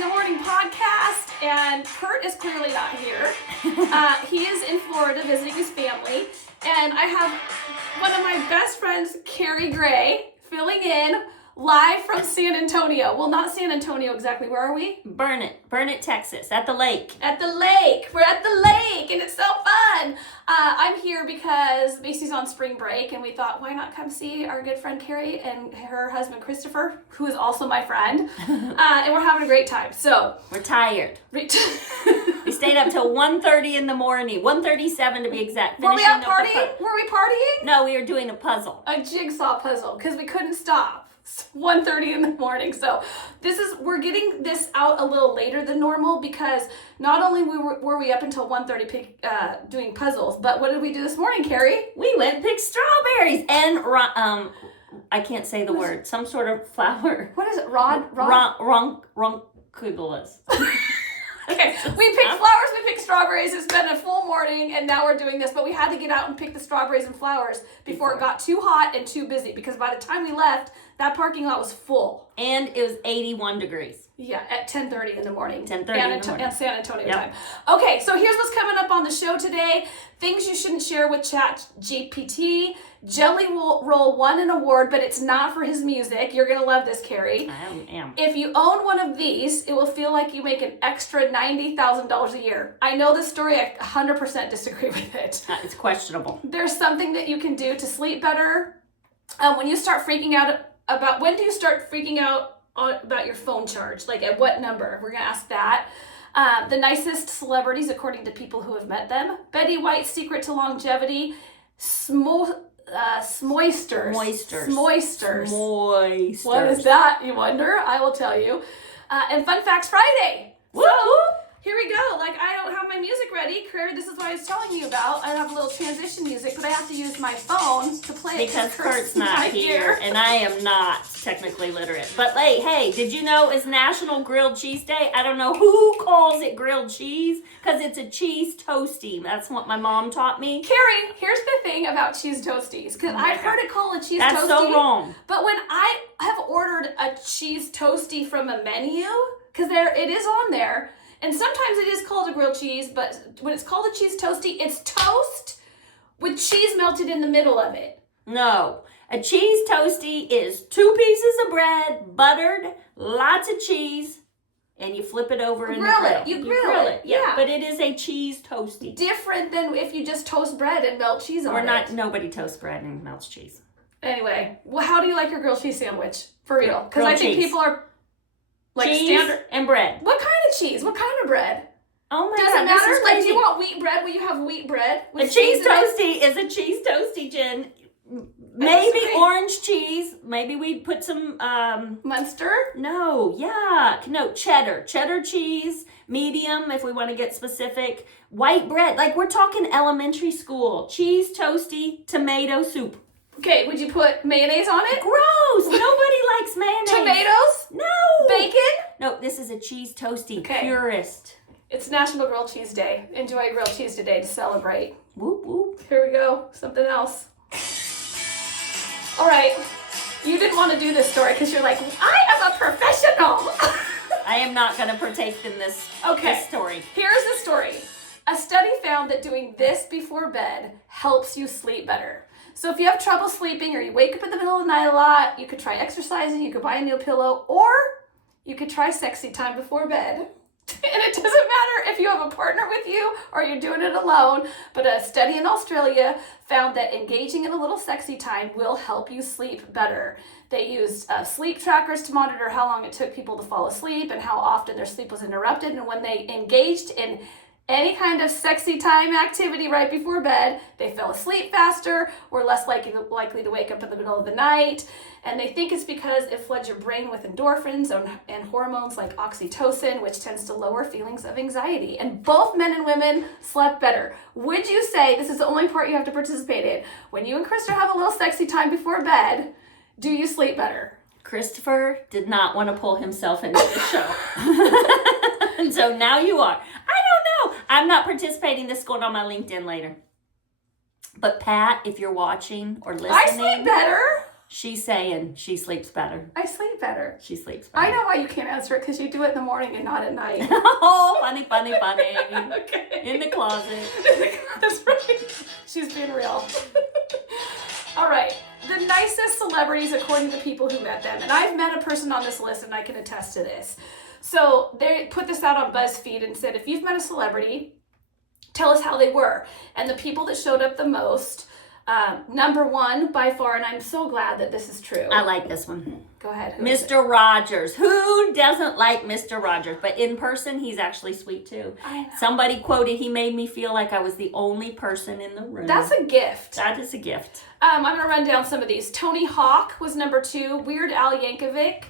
in the Morning podcast, and Kurt is clearly not here. He is in Florida visiting his family, and I have one of my best friends, Carrie Gray, filling in live from San Antonio. Well, not San Antonio exactly. Where are we? Burnet, Texas, at the lake. At the lake. We're at the lake, and it's so fun. I'm here because Macy's on spring break, and we thought, why not come see our good friend Carrie and her husband Christopher, who is also my friend, and we're having a great time. So we're tired. We stayed up till 1:30 in the morning, 1:37 to be exact. Were we out partying? Were we partying? No, we were doing a puzzle. A jigsaw puzzle, because we couldn't stop. 1:30 in the morning. So we're getting this out a little later than normal because not only were we up until 1:30 doing puzzles, but what did we do this morning, Carrie? We went and picked strawberries and I can't say the word. Some sort of flower. What is it? Ronquillas. Okay, we picked flowers, we picked strawberries. It's been a full morning, and now we're doing this. But we had to get out and pick the strawberries and flowers before it got too hot and too busy. Because by the time we left, that parking lot was full. And it was 81 degrees. Yeah, at 10:30 in the morning. 10:30 in the morning. And San Antonio time. Okay, so here's what's coming up on the show today. Things you shouldn't share with ChatGPT. Jelly will roll won an award, but it's not for his music. You're going to love this, Carrie. I am. If you own one of these, it will feel like you make an extra $90,000 a year. I know this story, I 100% disagree with it. It's questionable. There's something that you can do to sleep better. When you start freaking out when do you start freaking out about your phone charge? Like at what number? We're going to ask that. The nicest celebrities, according to people who have met them. Betty White's secret to longevity. Sm'Oysters. Moisters. What is that, you wonder? I will tell you. And Fun Facts Friday. Woo! So, here we go. Like, I don't have my music ready. Carrie, this is what I was telling you about. I have a little transition music, but I have to use my phone to play it. Because Kurt's not here, and I am not technically literate. But hey, did you know it's National Grilled Cheese Day? I don't know who calls it grilled cheese, because it's a cheese toastie. That's what my mom taught me. Kéri, here's the thing about cheese toasties, because I've heard it called a cheese toastie. That's so wrong. But when I have ordered a cheese toastie from a menu, because it is on there, and sometimes it is called a grilled cheese, but when it's called a cheese toastie, it's toast with cheese melted in the middle of it. No. A cheese toastie is 2 pieces of bread, buttered, lots of cheese, and you flip it over in the grill. You grill it. Yeah. But it is a cheese toastie. Different than if you just toast bread and melt cheese on it. Nobody toasts bread and melts cheese. Anyway, well, how do you like your grilled cheese sandwich? For real. Because I think people are like cheese standard and bread. What kind of cheese? What kind of bread? Oh my God. Does it matter? Like, do you want wheat bread? Will you have wheat bread? A cheese toastie is a cheese toastie, Jen. Maybe orange cheese. Maybe we'd put some Munster? No, cheddar. Cheddar cheese, medium if we want to get specific. White bread. Like we're talking elementary school. Cheese toastie, tomato soup. Okay, would you put mayonnaise on it? Gross! Nobody likes mayonnaise. Tomatoes? No! Bacon? No, this is a cheese toastie. Okay. Purist. It's National Grilled Cheese Day. Enjoy grilled cheese today to celebrate. Whoop, whoop. Here we go. Something else. All right. You didn't want to do this story because you're like, I am a professional. I am not going to partake in this story. Here's the story. A study found that doing this before bed helps you sleep better. So if you have trouble sleeping or you wake up in the middle of the night a lot, you could try exercising, you could buy a new pillow, or you could try sexy time before bed. And it doesn't matter if you have a partner with you or you're doing it alone, but a study in Australia found that engaging in a little sexy time will help you sleep better. They used sleep trackers to monitor how long it took people to fall asleep and how often their sleep was interrupted. And when they engaged in any kind of sexy time activity right before bed, they fell asleep faster, were less likely to wake up in the middle of the night. And they think it's because it floods your brain with endorphins and hormones like oxytocin, which tends to lower feelings of anxiety. And both men and women slept better. Would you say, this is the only part you have to participate in, when you and Krista have a little sexy time before bed, do you sleep better? Christopher did not want to pull himself into the show. And so now you are. I don't know. I'm not participating. This is going on my LinkedIn later. But Pat, if you're watching or listening. I sleep better. She's saying she sleeps better. I sleep better. She sleeps better. I know why you can't answer it, because you do it in the morning and not at night. Oh, funny. Okay. In the closet. That's right. She's being real. All right. The nicest celebrities according to people who met them. And I've met a person on this list, and I can attest to this. So they put this out on BuzzFeed and said, if you've met a celebrity, tell us how they were. And the people that showed up the most, number one by far, and I'm so glad that this is true. I like this one. Go ahead. Who is it? Mr. Rogers. Who doesn't like Mr. Rogers? But in person, he's actually sweet too. I know. Somebody quoted, he made me feel like I was the only person in the room. That's a gift. That is a gift. I'm going to run down some of these. Tony Hawk was number 2. Weird Al Yankovic.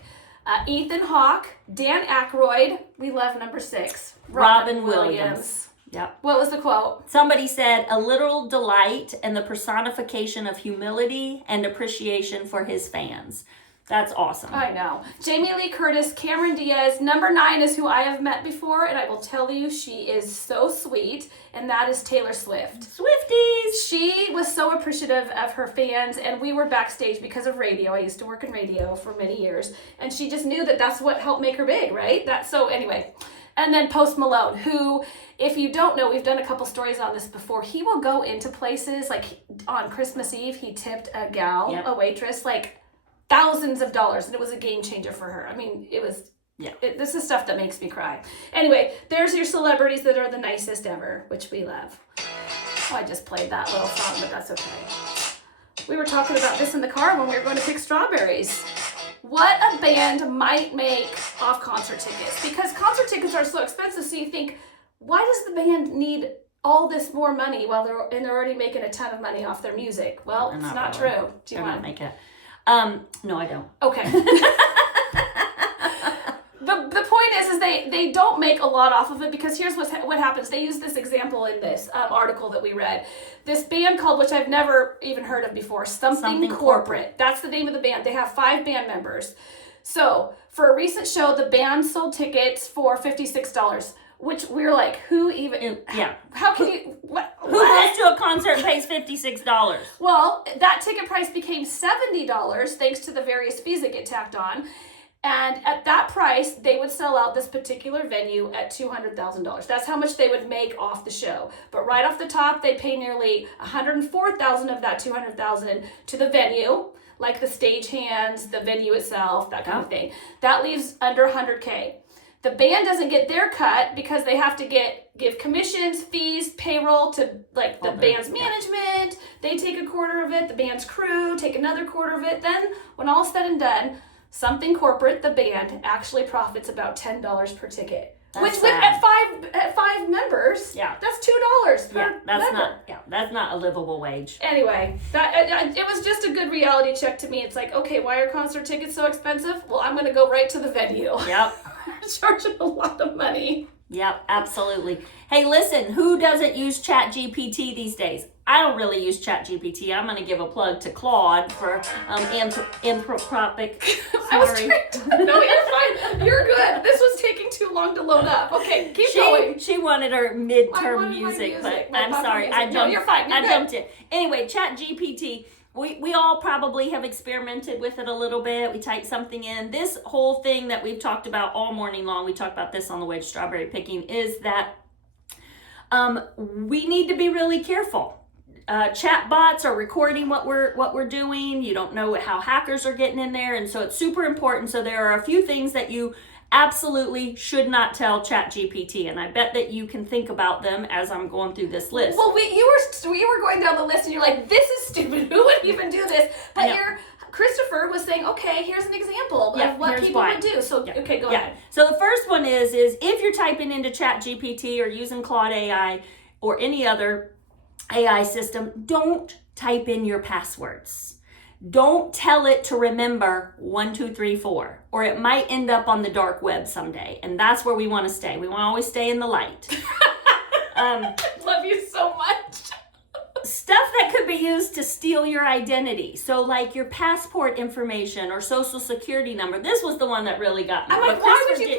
Ethan Hawke. Dan Aykroyd. We love number 6. Robin Williams. Yep. What was the quote? Somebody said, a literal delight and the personification of humility and appreciation for his fans. That's awesome. I know. Jamie Lee Curtis, Cameron Diaz. Number 9 is who I have met before, and I will tell you she is so sweet, and that is Taylor Swift. Swifties! She was so appreciative of her fans, and we were backstage because of radio. I used to work in radio for many years, and she just knew that that's what helped make her big, right? So anyway. And then Post Malone, who, if you don't know, we've done a couple stories on this before. He will go into places, like on Christmas Eve, he tipped a gal, a waitress, like thousands of dollars, and it was a game changer for her. I mean, it was, this is stuff that makes me cry. Anyway, there's your celebrities that are the nicest ever, which we love. Oh, I just played that little song, but that's okay. We were talking about this in the car when we were going to pick strawberries. What a band might make off concert tickets, because concert tickets are so expensive. So you think, why does the band need all this more money while they're already making a ton of money off their music? Well, it's not really true. Do you want to make it? No, I don't. Okay. The point is they don't make a lot off of it, because here's what happens. They use this example in this article that we read. This band called, which I've never even heard of before, Something Corporate. That's the name of the band. They have 5 band members. So for a recent show, the band sold tickets for $56, which we're like, who even? How can you? What? Who goes to a concert and pays $56? Well, that ticket price became $70 thanks to the various fees that get tacked on. And at that price, they would sell out this particular venue at $200,000. That's how much they would make off the show. But right off the top, they pay nearly $104,000 of that $200,000 to the venue, like the stagehands, the venue itself, that kind of thing. That leaves under $100K. The band doesn't get their cut because they have to give commissions, fees, payroll to like the band's management. They take a quarter of it. The band's crew take another quarter of it. Then when all is said and done, Something Corporate, the band, actually profits about $10 per ticket. Which at five members, that's $2 per member. That's not a livable wage. Anyway, it was just a good reality check to me. It's like, okay, why are concert tickets so expensive? Well, I'm going to go right to the venue. Yep. Charging a lot of money. Yep, absolutely. Hey, listen, who doesn't use ChatGPT these days? I don't really use ChatGPT. I'm going to give a plug to Claude for anthropic. Sorry. No, you're fine. You're good. This was taking too long to load up. Okay, keep going. She wanted her midterm music, but I'm sorry. Music. I jumped. You're fine. I jumped in. Anyway, ChatGPT. We all probably have experimented with it a little bit. We type something in. This whole thing that we've talked about all morning long, we talked about this on the way to strawberry picking, is that we need to be really careful. Chat bots are recording what we're doing. You don't know how hackers are getting in there, and so it's super important. So there are a few things that you absolutely should not tell ChatGPT, and I bet that you can think about them as I'm going through this list. Well, you were going down the list, and you're like, "This is stupid. Who would even do this?" But Christopher was saying, "Okay, here's an AI of what people would do." So, okay, go ahead. So the first one is if you're typing into ChatGPT or using Claude AI or any other AI system, don't type in your passwords. Don't tell it to remember 1, 2, 3, 4, or it might end up on the dark web someday, and that's where we want to stay. We want to always stay in the light. Love you so much. Stuff that could be used to steal your identity. So like your passport information or social security number. This was the one that really got me. I'm like, why would you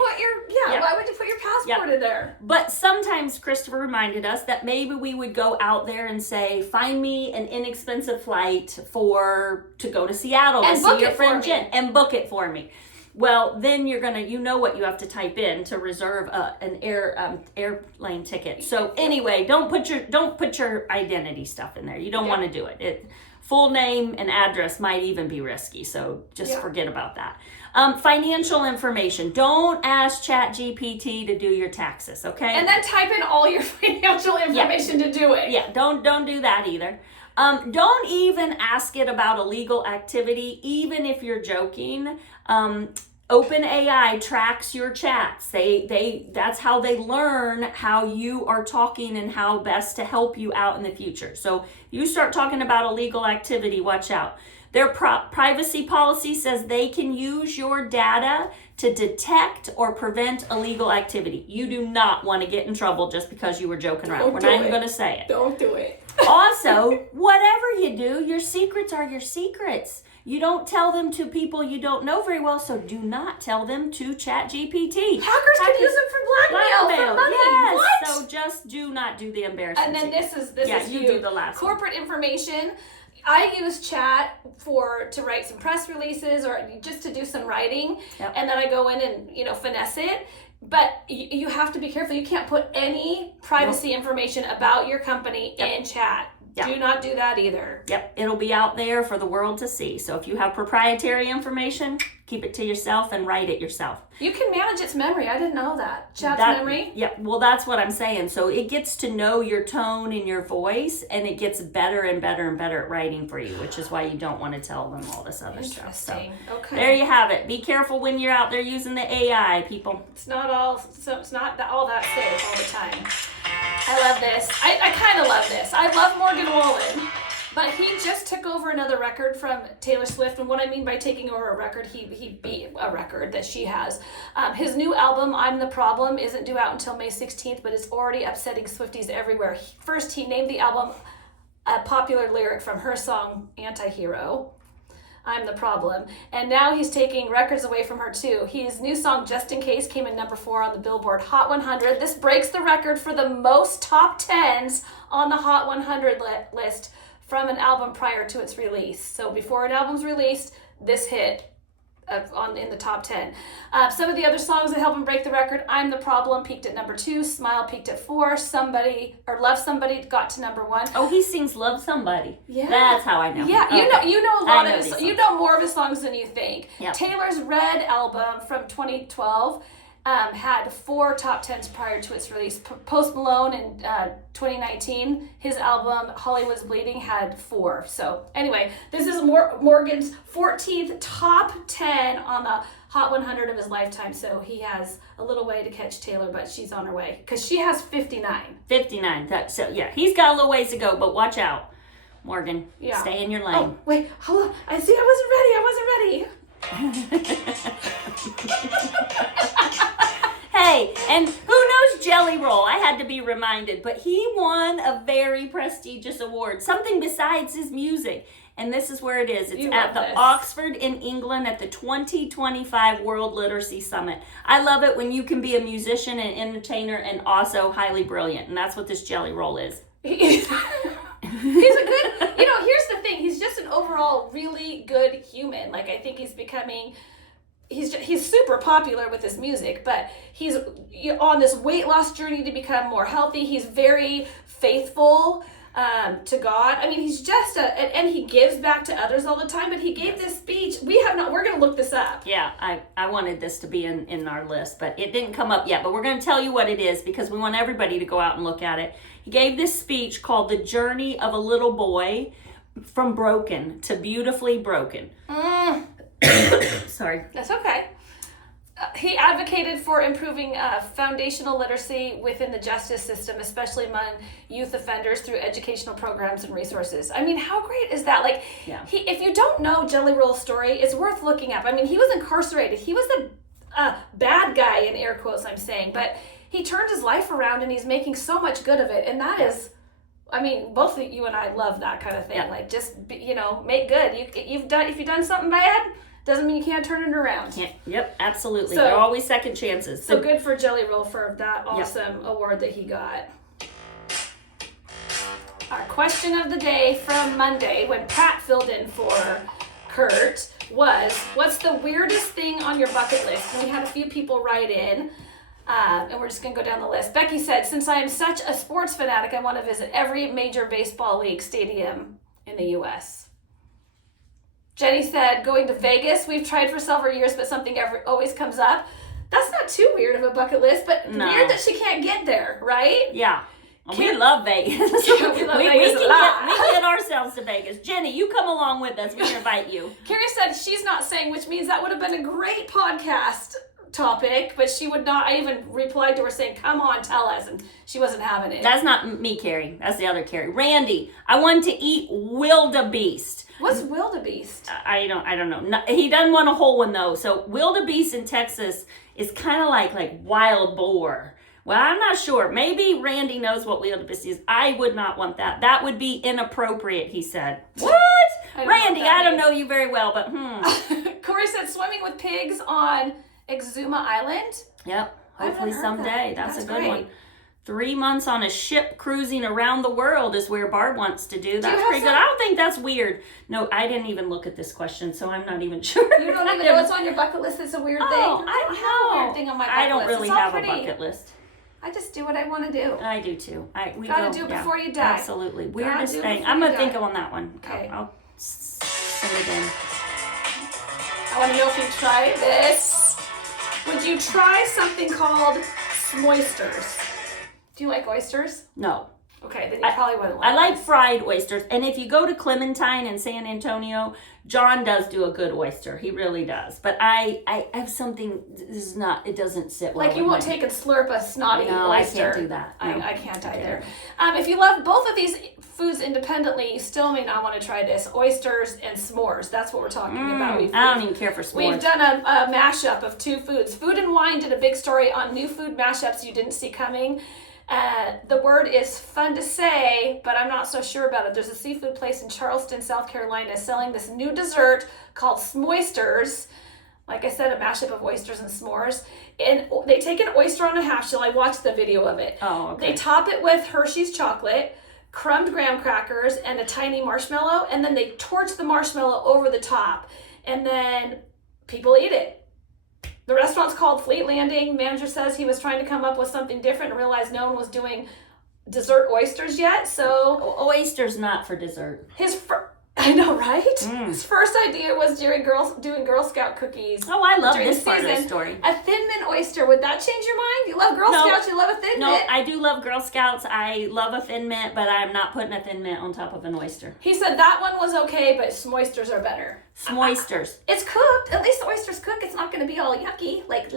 put your passport in there? But sometimes Christopher reminded us that maybe we would go out there and say, find me an inexpensive flight to go to Seattle and see your friend Jen and book it for me. Well, then you're gonna, what you have to type in to reserve an airplane ticket. So anyway, don't put your identity stuff in there. You don't want to do it. Full name and address might even be risky. So just forget about that. Financial information. Don't ask ChatGPT to do your taxes. Okay. And then type in all your financial information to do it. Yeah. Don't do that either. Don't even ask it about illegal activity, even if you're joking. OpenAI tracks your chats. That's how they learn how you are talking and how best to help you out in the future. So you start talking about illegal activity, watch out. Their privacy policy says they can use your data to detect or prevent illegal activity. You do not want to get in trouble just because you were joking around. We're not even going to say it. Don't do it. Also, whatever you do, your secrets are your secrets. You don't tell them to people you don't know very well, so do not tell them to ChatGPT. Hackers can use them for blackmail. For money. Yes. What? So just do not do the embarrassing. And then this is you do the last corporate information. I use chat to write some press releases or just to do some writing, and then I go in and finesse it. But you have to be careful. You can't put any privacy information about your company in chat. Yep. Do not do that either. Yep, it'll be out there for the world to see. So if you have proprietary information, keep it to yourself and write it yourself. You can manage its memory. I didn't know that. Chat's memory? Yeah, well, that's what I'm saying. So it gets to know your tone and your voice, and it gets better and better and better at writing for you, which is why you don't want to tell them all this other stuff. So okay. There you have it. Be careful when you're out there using the AI, people. It's not all that safe all the time. I love this. I kind of love this. I love Morgan Wallen, but he just took over another record from Taylor Swift. And what I mean by taking over a record, he beat a record that she has. His new album, I'm the Problem, isn't due out until May 16th, but it's already upsetting Swifties everywhere. First, he named the album a popular lyric from her song, Anti-Hero. I'm the Problem. And now he's taking records away from her too. His new song, Just in Case, came in number 4 on the Billboard Hot 100. This breaks the record for the most top 10s on the Hot 100 list from an album prior to its release. So before an album's released, this hit in the top 10. Some of the other songs that help him break the record: I'm the Problem peaked at number 2, Smile peaked at 4, Love Somebody got to number 1. Oh, he sings Love Somebody. Yeah. That's how I know. Yeah, okay. you know a lot of his, you know more of his songs than you think. Yep. Taylor's Red album from 2012 had 4 top 10s prior to its release. Post Malone in 2019, his album Hollywood's Bleeding had 4. So anyway, this is Morgan's 14th top 10 on the Hot 100 of his lifetime. So he has a little way to catch Taylor, but she's on her way because she has 59. 59. He's got a little ways to go, but watch out, Morgan. Yeah. Stay in your lane. Oh, wait, hold on. I wasn't ready. Hey, and who knows Jelly Roll? I had to be reminded, but he won a very prestigious award, something besides his music. And this is where it is. It's at the Oxford in England at the 2025 World Literacy Summit. I love it when you can be a musician and entertainer and also highly brilliant. And that's what this Jelly Roll is. He's a good, here's the thing. He's just an overall really good human. Like, I think he's super popular with his music, but he's on this weight loss journey to become more healthy. He's very faithful to God. I mean, he's just and he gives back to others all the time, but he gave this speech. We're going to look this up. Yeah, I wanted this to be in our list, but it didn't come up yet, but we're going to tell you what it is because we want everybody to go out and look at it. He gave this speech called The Journey of a Little Boy from Broken to Beautifully Broken. Sorry. That's okay. He advocated for improving foundational literacy within the justice system, especially among youth offenders, through educational programs and resources. I mean, how great is that? Like, if you don't know Jelly Roll's story, it's worth looking up. I mean, he was incarcerated. He was the bad guy, in air quotes I'm saying, but he turned his life around and he's making so much good of it. And that is I mean, both of you and I love that kind of thing. Yeah. Like, just be, make good. If you've done something bad, doesn't mean you can't turn it around. Yep, absolutely. So- There are always second chances. So good for Jelly Roll for that awesome award that he got. Our question of the day from Monday, when Pat filled in for Kurt, was, what's the weirdest thing on your bucket list? And we had a few people write in, and we're just going to go down the list. Becky said, since I am such a sports fanatic, I want to visit every major baseball league stadium in the U.S. Jenny said, going to Vegas. We've tried for several years, but something always comes up. That's not too weird of a bucket list, but weird that she can't get there, right? Yeah. We love Vegas. Yeah, we love Vegas a lot. We can get ourselves to Vegas. Jenny, you come along with us. We can invite you. Carrie said she's not saying, which means that would have been a great podcast topic, but she would not. I even replied to her saying, come on, tell us, and she wasn't having it. That's not me, Carrie. That's the other Carrie. Randy, I want to eat wildebeest. What's wildebeest? I don't know. No, he doesn't want a whole one, though. So wildebeest in Texas is kind of like wild boar. Well, I'm not sure. Maybe Randy knows what wildebeest is. I would not want that. That would be inappropriate, he said. What? Randy, I don't know you very well, but Corey said swimming with pigs on Exuma Island. Yep. Hopefully someday. That's a good great. one. 3 months on a ship cruising around the world is where Barb wants to do. That's pretty good. I don't think that's weird. No, I didn't even look at this question, so I'm not even sure. You don't even know what's on your bucket list that's a weird thing? I don't have a weird thing on my bucket list. I don't really have a bucket list. I just do what I want to do. I do too. We gotta do it before you die. Absolutely. Weirdest thing. I'm gonna think on that one. Okay. I'll send it in. I want to know if you tried this. Would you try something called Sm'Oysters? Do you like oysters? No. Okay, then you probably wouldn't like I like fried oysters. And if you go to Clementine in San Antonio, John does do a good oyster. He really does. But I have something, it doesn't sit well. Like you won't take and slurp a snotty oyster. I can't do that. No. I can't either. If you love both of these foods independently, you still may not want to try this. Oysters and s'mores. That's what we're talking about. I don't even care for s'mores. We've done a mashup of two foods. Food and Wine did a big story on new food mashups you didn't see coming. The word is fun to say, but I'm not so sure about it. There's a seafood place in Charleston, South Carolina, selling this new dessert called Sm'Oysters. Like I said, a mashup of oysters and s'mores. And they take an oyster on a half shell. I watched the video of it. Oh, okay. They top it with Hershey's chocolate, crumbed graham crackers, and a tiny marshmallow. And then they torch the marshmallow over the top. And then people eat it. The restaurant's called Fleet Landing. Manager says he was trying to come up with something different and realized no one was doing dessert oysters yet. So oysters not for dessert. I know, right? His first idea was doing Girl Scout cookies. Oh, I love this part of the story. A Thin Mint oyster. Would that change your mind? You love Girl Scouts. You love a Thin Mint. No, I do love Girl Scouts. I love a Thin Mint, but I'm not putting a Thin Mint on top of an oyster. He said that one was okay, but Sm'Oysters are better. Sm'Oysters. It's cooked. At least the oyster's cooked. It's not going to be all yucky. Like,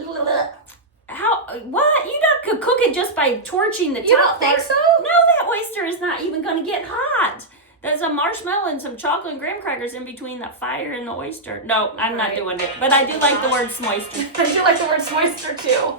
how? What? You don't cook it just by torching the top. You don't think so? No, that oyster is not even going to get hot. There's a marshmallow and some chocolate and graham crackers in between the fire and the oyster. No, I'm not doing it. But I do like the word Sm'Oyster. I do like the word Sm'Oyster too.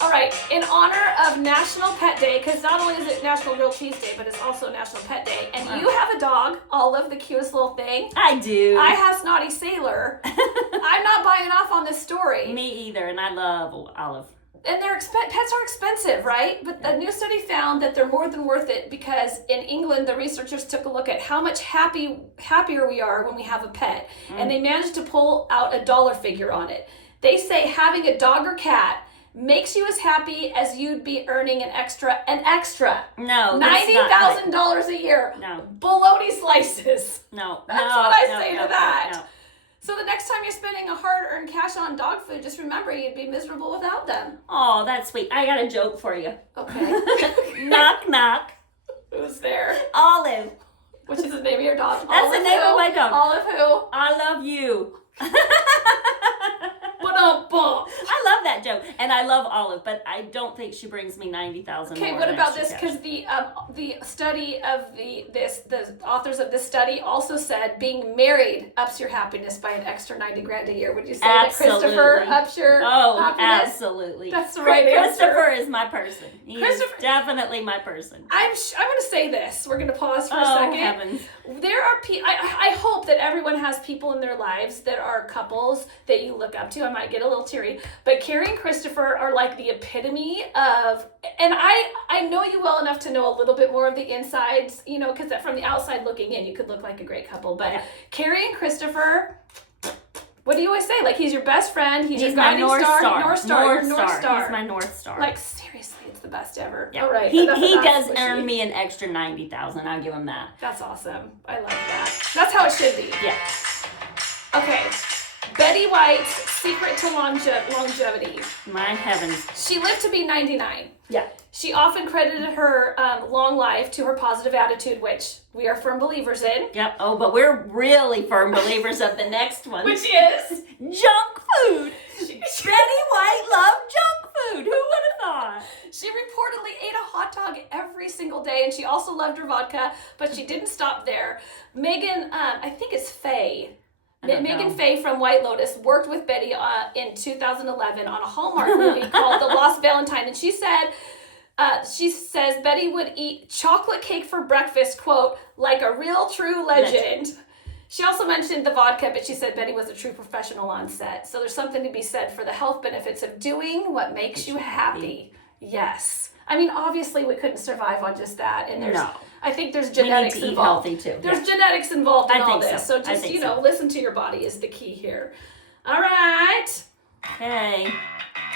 All right, in honor of National Pet Day, because not only is it National Grilled Cheese Day, but it's also National Pet Day, and you have a dog, Olive, the cutest little thing. I do. I have Snotty Sailor. I'm not buying off on this story. Me either, and I love Olive. And pets are expensive, right? But the new study found that they're more than worth it because in England, the researchers took a look at how much happier we are when we have a pet. And they managed to pull out a dollar figure on it. They say having a dog or cat makes you as happy as you'd be earning an extra. No, $90,000 a year. No. Bologna slices. No. That's what I say to that. No. So the next time you're spending a hard-earned cash on dog food, just remember you'd be miserable without them. Oh, that's sweet. I got a joke for you. Okay. Knock, knock. Who's there? Olive. Which is the name of your dog? That's the name of my dog. Olive who? I love you. I love that joke. And I love Olive, but I don't think she brings me 90,000 Okay, more what in about extra this? cash. Because the study of the authors of this study also said being married ups your happiness by an extra 90 grand a year. Would you say that Christopher ups your happiness? Absolutely. That's the right answer. Christopher is my person. He is Christopher- definitely my person. I'm going to say this. We're going to pause for a Oh, second. heavens. There are people, I hope that everyone has people in their lives that are couples that you look up to. I might get a little teary, but Carrie and Christopher are like the epitome of, and I know you well enough to know a little bit more of the insides, you know, because from the outside looking in, you could look like a great couple, but Carrie and Christopher, what do you always say? Like, he's your best friend, he's your guiding North star, Star. North Star. He's my North Star. Like, seriously, it's the best ever. Yeah. All right. He enough of that does squishy. earn me an extra 90,000. I'll give him that. That's awesome. I love that. That's how it should be. Yeah. Okay. Betty White's secret to longevity. My heavens. She lived to be 99. Yeah. She often credited her long life to her positive attitude, which we are firm believers in. Yep. Oh, but we're really firm believers of the next one. Which is junk food. Betty White loved junk food. Who would have thought? she reportedly ate a hot dog every single day, and she also loved her vodka, but she didn't stop there. Megan, I think it's Faye. Megan Faye from White Lotus worked with Betty in 2011 on a Hallmark movie called The Lost Valentine, and she says Betty would eat chocolate cake for breakfast, quote, like a real true legend. She also mentioned the vodka, but she said Betty was a true professional on set. So there's something to be said for the health benefits of doing what makes you happy. Yes. I mean, obviously we couldn't survive on just that, and I think there's genetics we need to involved. Eat healthy too. There's genetics involved in I all think this. so. So just, listen to your body is the key here. All right. Okay.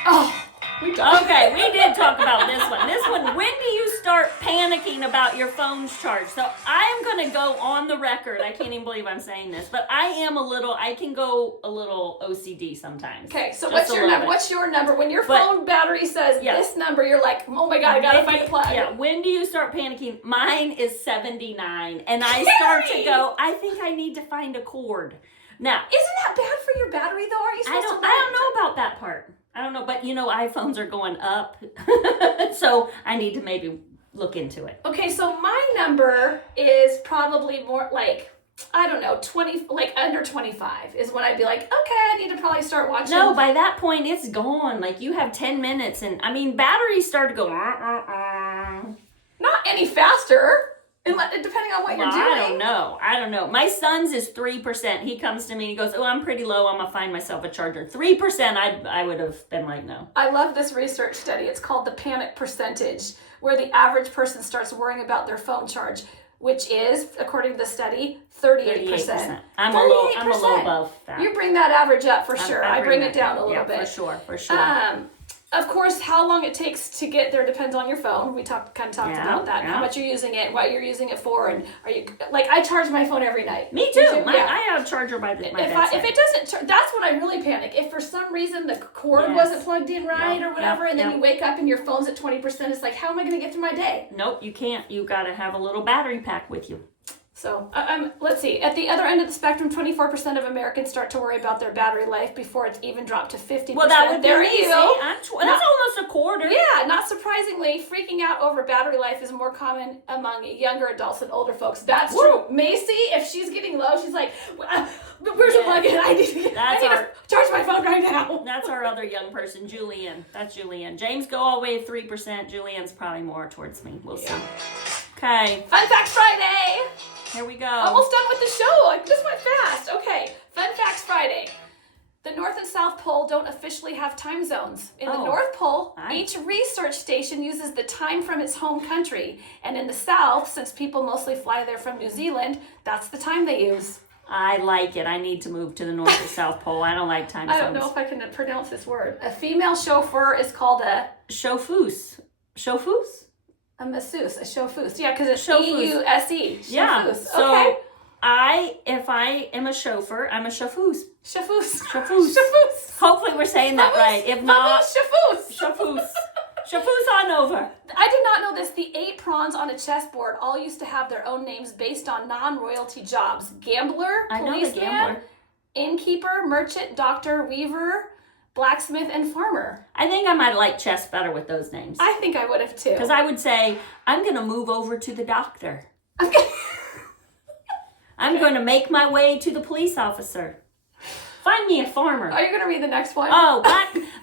Oh, Okay, we did talk about this one. When do you start panicking about your phone's charge? So I am going to go on the record. I can't even believe I'm saying this, but I can go a little OCD sometimes. Okay, so what's your number? What's your number? When your phone battery says this number, you're like, oh my God, I got to find a plug. Yeah, when do you start panicking? Mine is 79, and I start to go, I think I need to find a cord. Now, isn't that bad for your battery though? Are you supposed to? I don't know about that part. I don't know, but iPhones are going up, so I need to maybe look into it. Okay, so my number is probably more like, I don't know, 20, like under 25 is when I'd be like, okay, I need to probably start watching. No, by that point it's gone. Like you have 10 minutes, and batteries start to go. Not any faster. Depending on what you're doing. I don't know. My son's is 3%. He comes to me and he goes, oh, I'm pretty low. I'm going to find myself a charger. 3%, I would have been like, no. I love this research study. It's called the panic percentage, where the average person starts worrying about their phone charge, which is, according to the study, 38%. I'm a little above that. You bring that average up for sure. I bring it down a little bit. For sure. Of course, how long it takes to get there depends on your phone. We talked about that. How much you're using it, what you're using it for, and are you I charge my phone every night. Me too. I have a charger by my bedside. If it doesn't, that's when I really panic. If for some reason the cord wasn't plugged in right or whatever, and then you wake up and your phone's at 20%, it's like, how am I going to get through my day? Nope, you can't. You got to have a little battery pack with you. So, let's see. At the other end of the spectrum, 24% of Americans start to worry about their battery life before it's even dropped to 50%. Well, that would be easy. That's almost a quarter. Yeah, not surprisingly, freaking out over battery life is more common among younger adults than older folks. That's true. Macy, if she's getting low, she's like, where's the plug-in? I need to charge my phone right now. That's our other young person, Julianne. That's Julianne. James, go all the way to 3%. Julianne's probably more towards me. We'll see. Okay. Fun Facts Friday. Here we go. Almost done with the show. This went fast. Okay. Fun Facts Friday. The North and South Pole don't officially have time zones. In the North Pole, each research station uses the time from its home country. And in the South, since people mostly fly there from New Zealand, that's the time they use. I like it. I need to move to the North and South Pole. I don't like time zones. I don't know if I can pronounce this word. A female chauffeur is called a... Chauffeuse. Chauffeuse? A masseuse, a chauffeuse. Yeah, because it's E-U-S-E. Yeah. Okay. So if I am a chauffeur, I'm a chauffeuse. Chauffeuse. Chauffeuse. Chauffeuse. Hopefully we're saying that right. If not, chauffeuse. Chauffeuse. Chauffeuse on over. I did not know this. The 8 pawns on a chessboard all used to have their own names based on non-royalty jobs. Gambler, policeman, innkeeper, merchant, doctor, weaver. blacksmith, and farmer. I think I might like chess better with those names. I think I would have too. Because I would say, I'm going to move over to the doctor. I'm going to make my way to the police officer. Find me a farmer. Are you going to read the next one? Oh,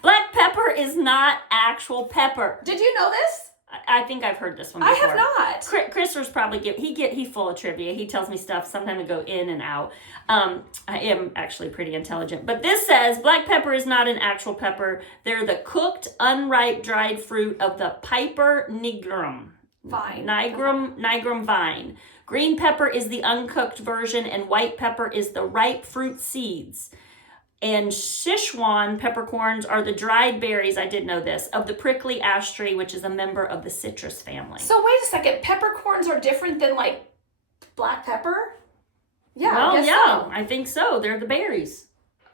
black pepper is not actual pepper. Did you know this? I think I've heard this one before. I have not. Christopher's probably he's full of trivia. He tells me stuff. Sometimes I go in and out. I am actually pretty intelligent. But this says black pepper is not an actual pepper. They're the cooked, unripe, dried fruit of the Piper nigrum Vine. Nigrum vine. Green pepper is the uncooked version, and white pepper is the ripe fruit seeds. And Sichuan peppercorns are the dried berries, I did know this, of the prickly ash tree, which is a member of the citrus family. So wait a second, peppercorns are different than like black pepper? Yeah, well, I guess yeah, so. I think so. They're the berries.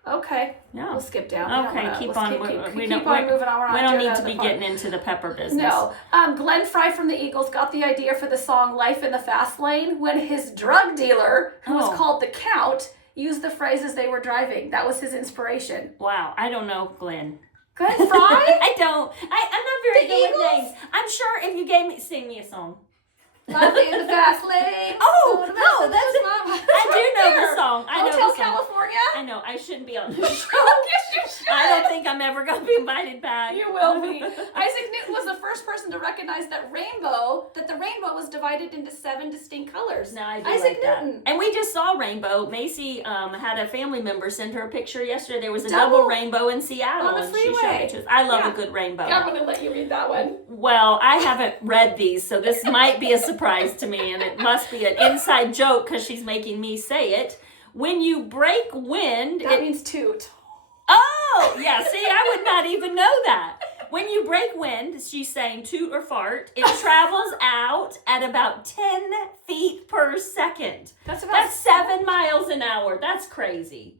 Okay. Yeah. We'll skip down. Okay, keep on. We don't moving on. We don't need to be getting into the pepper business. No. Glenn Fry from the Eagles got the idea for the song Life in the Fast Lane when his drug dealer, who was called the Count, used the phrases they were driving. That was his inspiration. Wow, I don't know, Glenn. Glenn Fry? I don't. I'm not very The good with Eagles? names. I'm sure if you sing me a song. Life in the Fast Lane. Oh, no, that's it. I do know the song. I know Hotel the song. California? I know. I shouldn't be on this show. Yes, you should. I don't think I'm ever going to be invited back. You will be. Isaac Newton was the first person to recognize that the rainbow was divided into 7 distinct colors. No, I do Isaac like that. Newton. And we just saw rainbow. Macy had a family member send her a picture yesterday. There was a Double double rainbow in Seattle. on the and she showed freeway. it to us. I love Yeah. a good rainbow. I'm going to let you read that one. Well, I haven't read these, so this might be a surprise to me, and it must be an inside joke because she's making me say it. When you break wind... That means toot. Oh, yeah, see, I would not even know that. When you break wind, she's saying toot or fart, it travels out at about 10 feet per second. That's 7 miles an hour. That's crazy.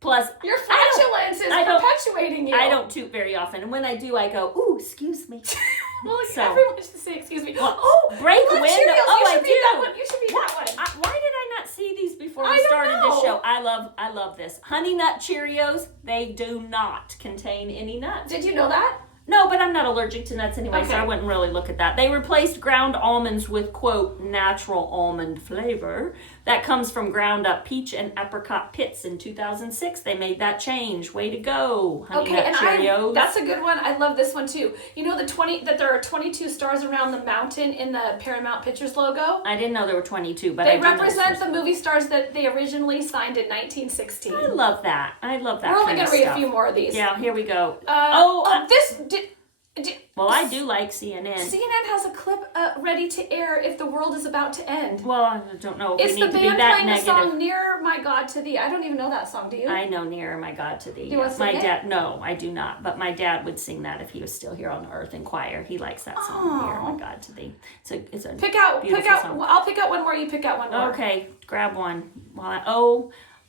Plus, Your flatulence is perpetuating you. I don't toot very often, and when I do, I go, ooh, excuse me. Well, So- everyone should say, excuse me. Well, Oh, break Blood wind. Cheerios. Oh, You I should read do. that one. You should read that one. Why did I not see these before I we don't started this know. show? I love this. Honey Nut Cheerios, they do not contain any nuts. Did you know that? No, but I'm not allergic to nuts anyway, so Okay. I wouldn't really look at that. They replaced ground almonds with, quote, natural almond flavor. That comes from ground up peach and apricot pits in 2006. They made that change. Way to go, Honey Nut Cheerios. That's a good one. I love this one too. You know that there are 22 stars around the mountain in the Paramount Pictures logo? I didn't know there were 22, but They I do know represent some. the movie stars that they originally signed in 1916. I love that. I love that. We're only kind going of to read stuff. a few more of these. Yeah, here we go. Well, I do like CNN. CNN has a clip ready to air if the world is about to end. Well, I don't know if It's we the need to be band that playing negative. a song, Nearer My God to Thee. I don't even know that song, do you? I know Nearer My God to Thee. Do you want to sing my it? dad, no, I do not. But my dad would sing that if he was still here on earth in choir. He likes that song, Nearer My God to Thee. It's a Pick out. song. I'll pick out one more. You pick out one more. Okay, grab one.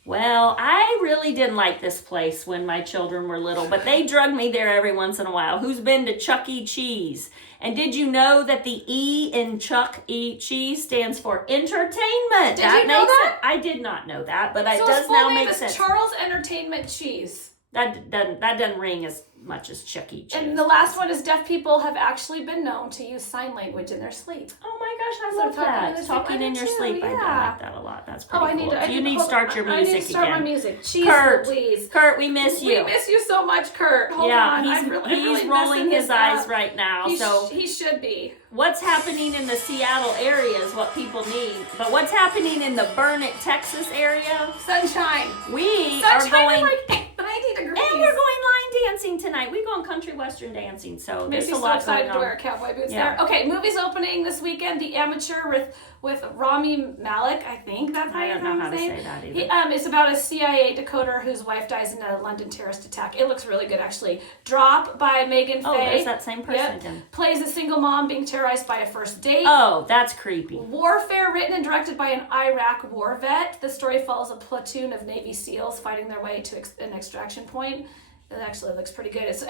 Well, I really didn't like this place when my children were little, but they drug me there every once in a while. Who's been to Chuck E. Cheese? And did you know that the E in Chuck E. Cheese stands for entertainment? Did you know makes that? I did not know that, but it So does his full now name make is sense. Charles Entertainment Cheese. That doesn't ring as much as Chuck E. Cheese. And the last one is deaf people have actually been known to use sign language in their sleep. Oh my gosh, I So love talking in that. the Talking sleep, in I your do sleep. too, I do yeah. like that a lot. That's pretty cool. I You need to start your music I need to start again. my music. Jeez Kurt, Louise. Kurt, we miss you. We miss you so much, Kurt. Hold yeah, on. he's I'm really rolling messing his this eyes up. right now. He should be. What's happening in the Seattle area is what people need. But what's happening in the Burnett, Texas area? Sunshine. We Sunshine are going... is like 90 degrees. And we're going line dancing tonight. We go on country western dancing, so there's Makes me a so lot excited going to on. wear cowboy boots Yeah. there. Okay, movies opening this weekend. The Amateur with Rami Malek, I think that's how I you don't know how to say say that either. It's about a CIA decoder whose wife dies in a London terrorist attack. It looks really good, actually. Drop by Megan Faye. Oh, there's that same person Yep. again. Plays a single mom being terrorized by a first date. Oh, that's creepy. Warfare, written and directed by an Iraq war vet. The story follows a platoon of Navy SEALs fighting their way to an extraction point. It actually looks pretty good. It's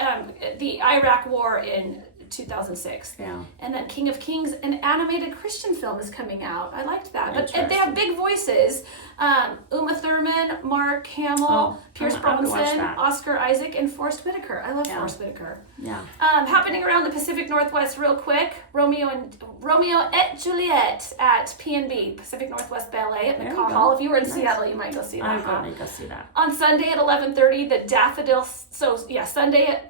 the Iraq War in 2006. Yeah. And then King of Kings, an animated Christian film, is coming out. I liked that. But Interesting. they have big voices. Uma Thurman, Mark Mark Hamill, Pierce I would watch Brosnan, that. Oscar Isaac, and Forrest Whitaker. I love Forrest Whitaker. Yeah. Happening around the Pacific Northwest real quick, Romeo et Juliet at P&B, Pacific Northwest Ballet at McCaw Hall. If you were in Seattle, you might go see that. I'm going to go see that. On Sunday at 11:30, the Daffodil, Sunday at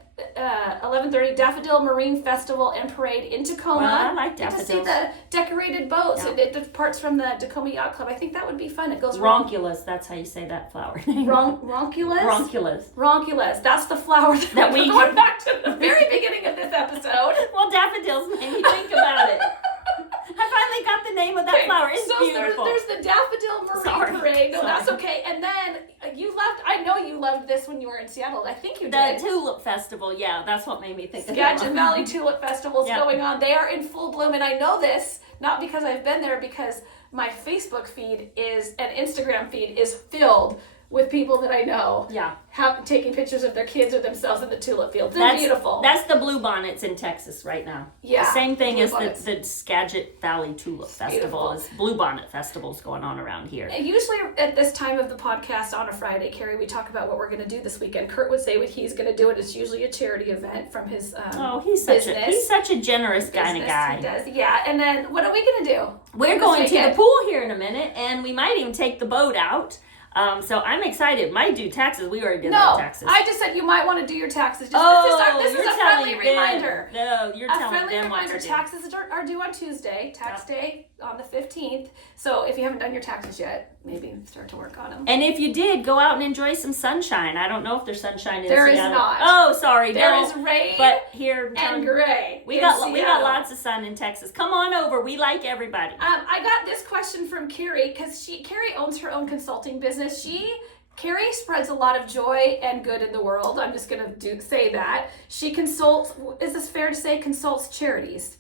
11:30, Daffodil Marine Festival and Parade in Tacoma. Well, I like Get daffodils. to see the decorated boats. Yeah. It departs from the Tacoma Yacht Club. I think that would be fun. It goes Ronculus, that's how you say that flower name. Ronculus? Ronculus. Ronculus. That's the flower that we going back to the very beginning of this episode. Well, daffodils made me think about it. I finally got the name of that flower. It's so beautiful. There's the Daffodil Marine Parade. No, that's okay. And then I know you loved this when you were in Seattle. I think you did. The Tulip Festival, yeah, that's what made me think of Skagit Valley Tulip Festival's going on. They are in full bloom, and I know this not because I've been there, because my Facebook feed and Instagram feed is filled with people that I know. Yeah. Taking pictures of their kids or themselves in the tulip fields. They're beautiful. That's the Bluebonnets in Texas right now. Yeah. The same thing as the Skagit Valley Tulip Festival. Is Bluebonnet Festivals going on around here. And usually at this time of the podcast on a Friday, Carrie, we talk about what we're going to do this weekend. Kurt would say what he's going to do. It's usually a charity event from his he's such a generous kind of guy. He does, yeah. And then what are we going to do? We're going to the pool here in a minute, and we might even take the boat out. So I'm excited. Might do taxes. We already did our taxes. I just said you might want to do your taxes. This is a friendly reminder. No, you're telling them. A friendly reminder. Taxes are due on Tuesday. Tax day on the 15th. So if you haven't done your taxes yet, maybe start to work on them. And if you did, go out and enjoy some sunshine. I don't know if there's sunshine in Seattle. There is not. Oh, sorry. There is rain. But here and gray. We got lots of sun in Texas. Come on over. We like everybody. I got this question from Carrie because Carrie owns her own consulting business. Carrie spreads a lot of joy and good in the world. I'm just going to say that. She consults, is this fair to say, consults charities?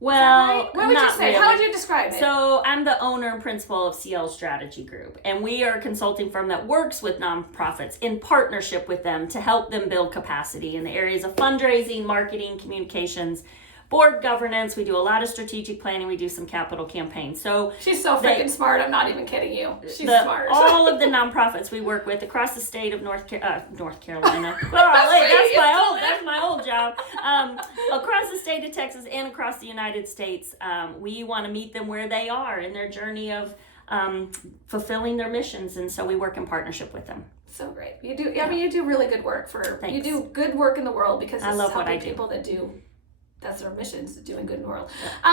Well, right? What would you say? Really. How would you describe it? So I'm the owner and principal of CL Strategy Group, and we are a consulting firm that works with nonprofits in partnership with them to help them build capacity in the areas of fundraising, marketing, communications, board governance. We do a lot of strategic planning. We do some capital campaigns. So she's so freaking smart. I'm not even kidding you. She's smart. All of the nonprofits we work with across the state of North Carolina. That's my old job. Across the state of Texas and across the United States, we want to meet them where they are in their journey of fulfilling their missions, and so we work in partnership with them. So great. You do. I mean, you do really good work Thanks. You do good work in the world because I love what I do. People that do. That's their missions, doing good in the world.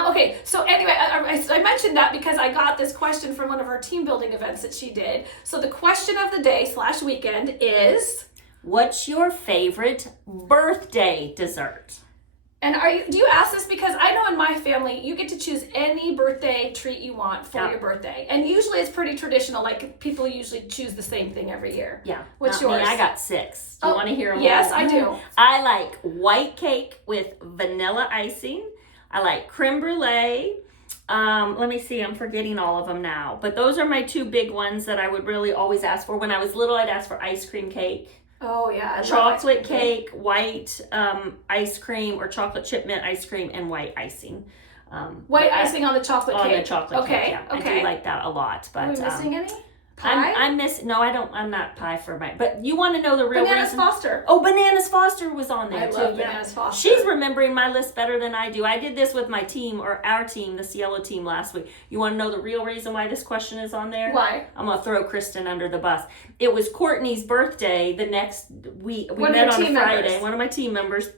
Okay, so anyway, I mentioned that because I got this question from one of her team building events that she did. So the question of the day / weekend is, what's your favorite birthday dessert? And do you ask this because I know in my family you get to choose any birthday treat you want for your birthday, and usually it's pretty traditional. Like people usually choose the same thing every year. Yeah. What's yours? I got 6. Do you want to hear them? Yes, I do. I like white cake with vanilla icing. I like creme brulee. Let me see. I'm forgetting all of them now, but those are my 2 big ones that I would really always ask for. When I was little, I'd ask for ice cream cake. Oh yeah, chocolate cake, white ice cream, or chocolate chip mint ice cream and white icing. White icing on the chocolate cake. On the chocolate cake, yeah. Okay. I do like that a lot. But are we missing any? Pie? I'm missing. No, I don't. I'm not pie for my. But you want to know the real Bananas reason? Foster. Oh, Bananas Foster was on there I too. love Bananas Foster. She's remembering my list better than I do. I did this with my team, or our team, the Cielo team, last week. You want to know the real reason why this question is on there? Why? I'm gonna throw Kristen under the bus. It was Courtney's birthday the next week. We met on a Friday. Members. One of my team members.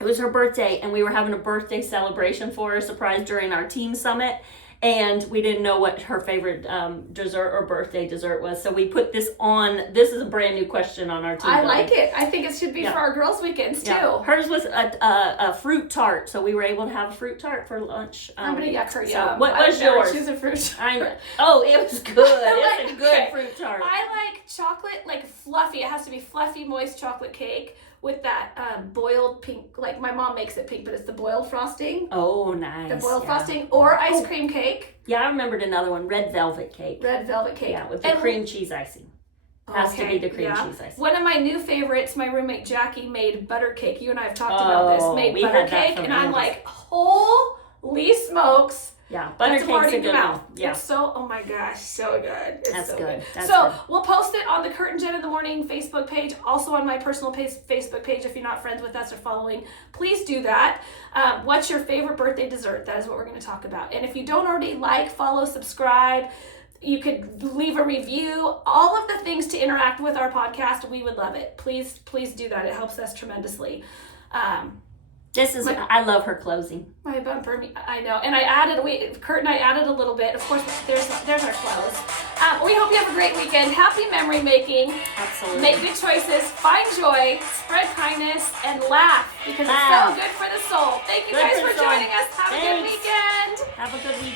It was her birthday, and we were having a birthday celebration for her, surprise during our team summit. And we didn't know what her favorite dessert or birthday dessert was. So we put this on. This is a brand new question on our team. I like it. I think it should be for our girls' weekends, too. Yeah. Hers was a fruit tart. So we were able to have a fruit tart for lunch. I'm going to yuck her so what was yours? Choose a fruit tart. It was good. It's a good fruit tart. I like chocolate, like fluffy. It has to be fluffy, moist chocolate cake with that boiled pink, like my mom makes it pink, but it's the boiled frosting. Oh, nice. The boiled frosting, or ice cream cake. Yeah, I remembered another one, red velvet cake. Red velvet cake. Yeah, with the cream cheese icing. Has to be the cream cheese icing. One of my new favorites, my roommate Jackie made butter cake. You and I have talked about this. Made butter cake, and I'm like, holy smokes. Yeah, butter That's a party cake's a in your good mouth. one. Yeah. It's so, oh my gosh, so good. It's That's so good. That's so good. we'll post it on the CURT Jen in the Morning Facebook page, also on my personal Facebook page if you're not friends with us or following. Please do that. What's your favorite birthday dessert? That is what we're going to talk about. And if you don't already like, follow, subscribe, you could leave a review, all of the things to interact with our podcast. We would love it. Please do that. It helps us tremendously. I love her closing. My bumper, I know. And CURT and I added a little bit. Of course, there's our clothes. We hope you have a great weekend. Happy memory making. Absolutely. Make good choices. Find joy. Spread kindness. And laugh. Because it's so good for the soul. Thank you guys for joining us. Have a good weekend. Have a good weekend.